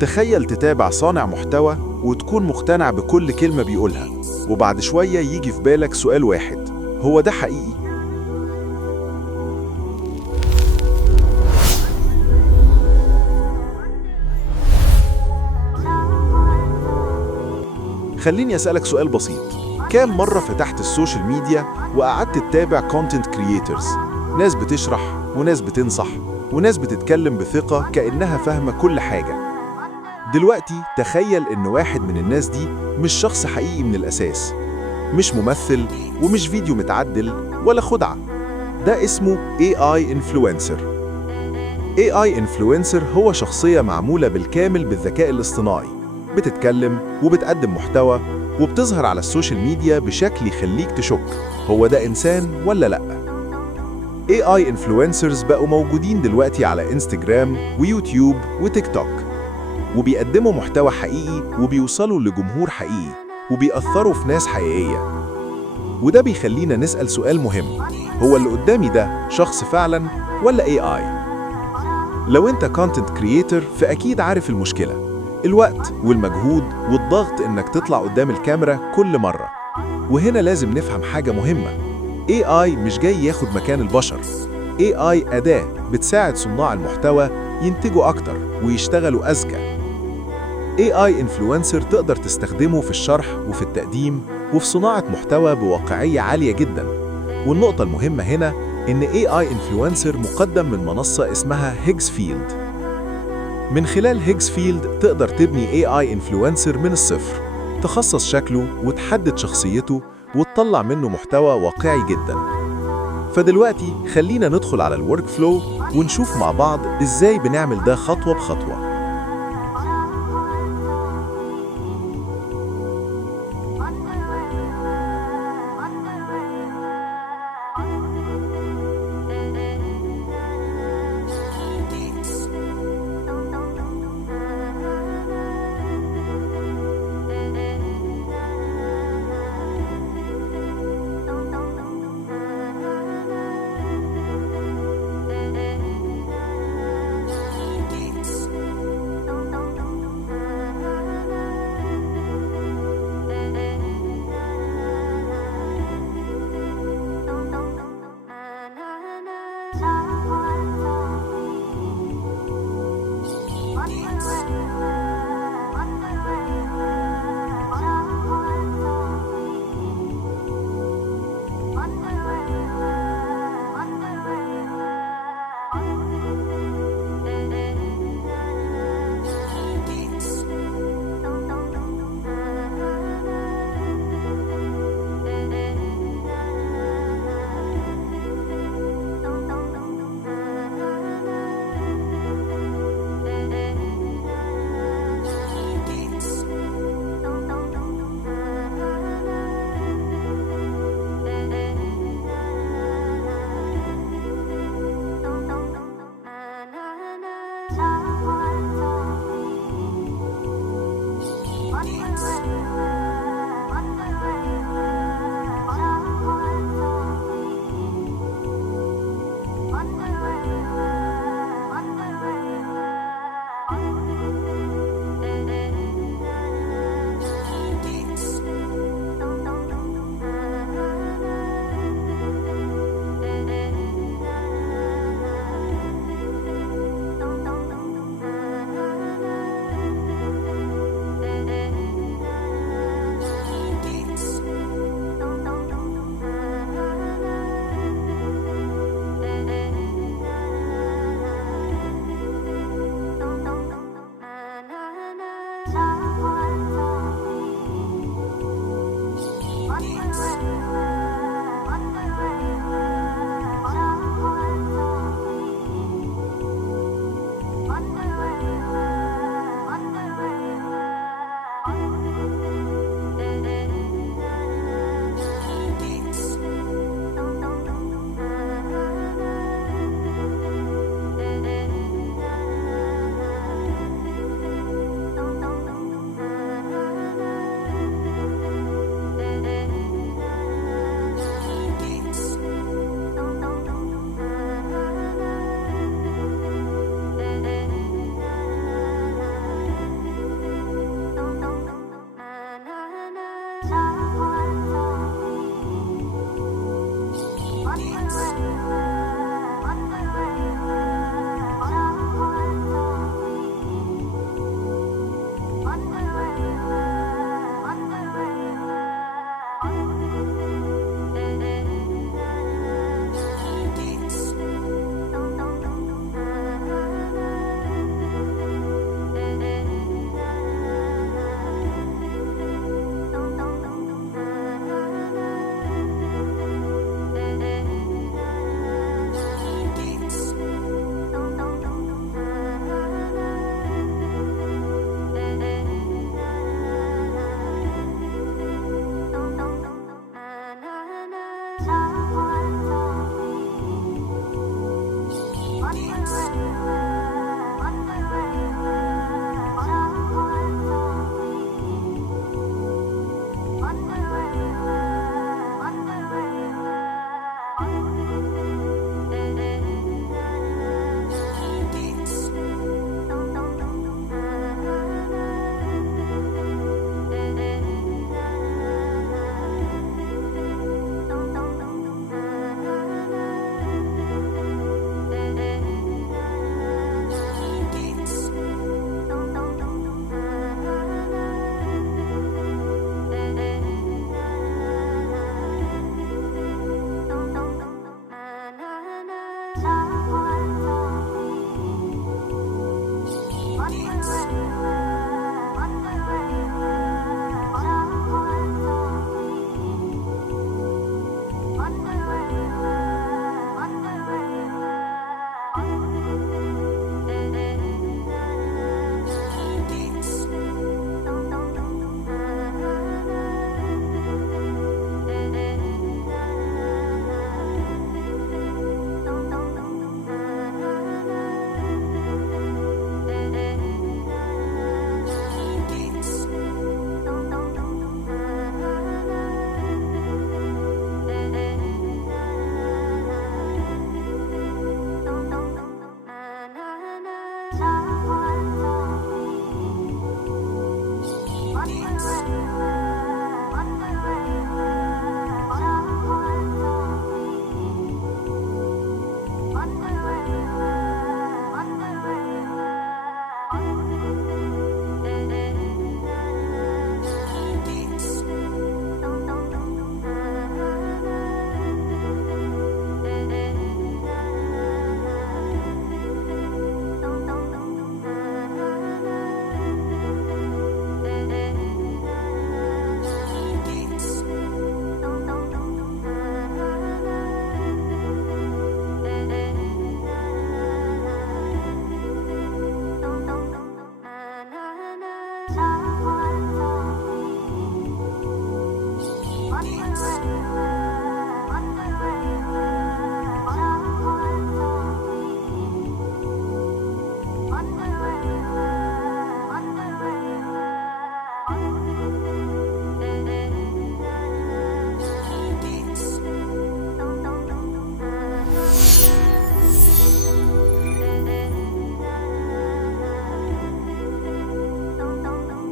تخيل تتابع صانع محتوى وتكون مقتنع بكل كلمة بيقولها، وبعد شوية يجي في بالك سؤال واحد: هو ده حقيقي؟ خليني أسألك سؤال بسيط. كام مرة فتحت السوشيال ميديا وقعدت تتابع كونتنت كرييترز، ناس بتشرح وناس بتنصح وناس بتتكلم بثقة كأنها فاهمة كل حاجة؟ دلوقتي تخيل إن واحد من الناس دي مش شخص حقيقي من الأساس، مش ممثل ومش فيديو متعدل ولا خدعة. ده اسمه AI Influencer. AI Influencer هو شخصية معمولة بالكامل بالذكاء الاصطناعي، بتتكلم وبتقدم محتوى وبتظهر على السوشيال ميديا بشكل يخليك تشك هو ده إنسان ولا لأ. AI Influencers بقوا موجودين دلوقتي على إنستجرام ويوتيوب وتيك توك، وبيقدموا محتوى حقيقي وبيوصلوا لجمهور حقيقي وبيأثروا في ناس حقيقية. وده بيخلينا نسأل سؤال مهم: هو اللي قدامي ده شخص فعلا ولا AI؟ لو انت كونتنت كرييتر فأكيد عارف المشكلة: الوقت والمجهود والضغط إنك تطلع قدام الكاميرا كل مرة. وهنا لازم نفهم حاجة مهمة: AI مش جاي ياخد مكان البشر. AI أداة بتساعد صناع المحتوى ينتجوا أكتر ويشتغلوا أذكى. AI Influencer تقدر تستخدمه في الشرح وفي التقديم وفي صناعة محتوى بواقعية عالية جدا. والنقطة المهمة هنا إن AI Influencer مقدم من منصة اسمها Higgsfield. من خلال Higgsfield تقدر تبني AI Influencer من الصفر، تخصص شكله وتحدد شخصيته وتطلع منه محتوى واقعي جدا. فدلوقتي خلينا ندخل على الورك فلو ونشوف مع بعض إزاي بنعمل ده خطوة بخطوة.